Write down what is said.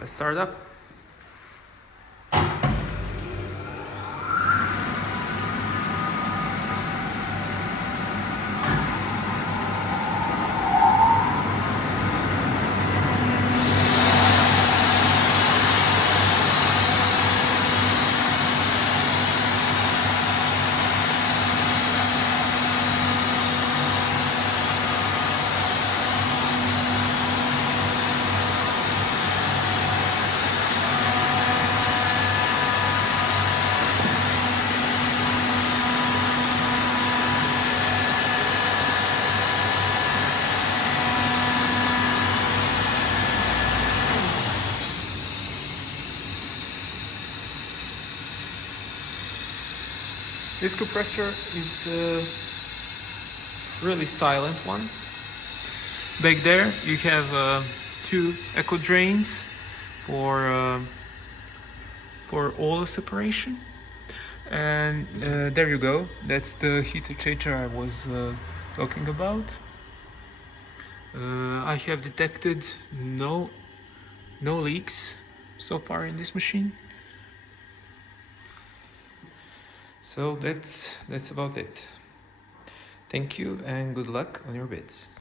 Let's start up. This compressor is a really silent one. Back there you have two echo drains for oil separation, and there you go. That's the heat exchanger I was talking about. I have detected no leaks so far in this machine. So that's about it. Thank you and good luck on your bits.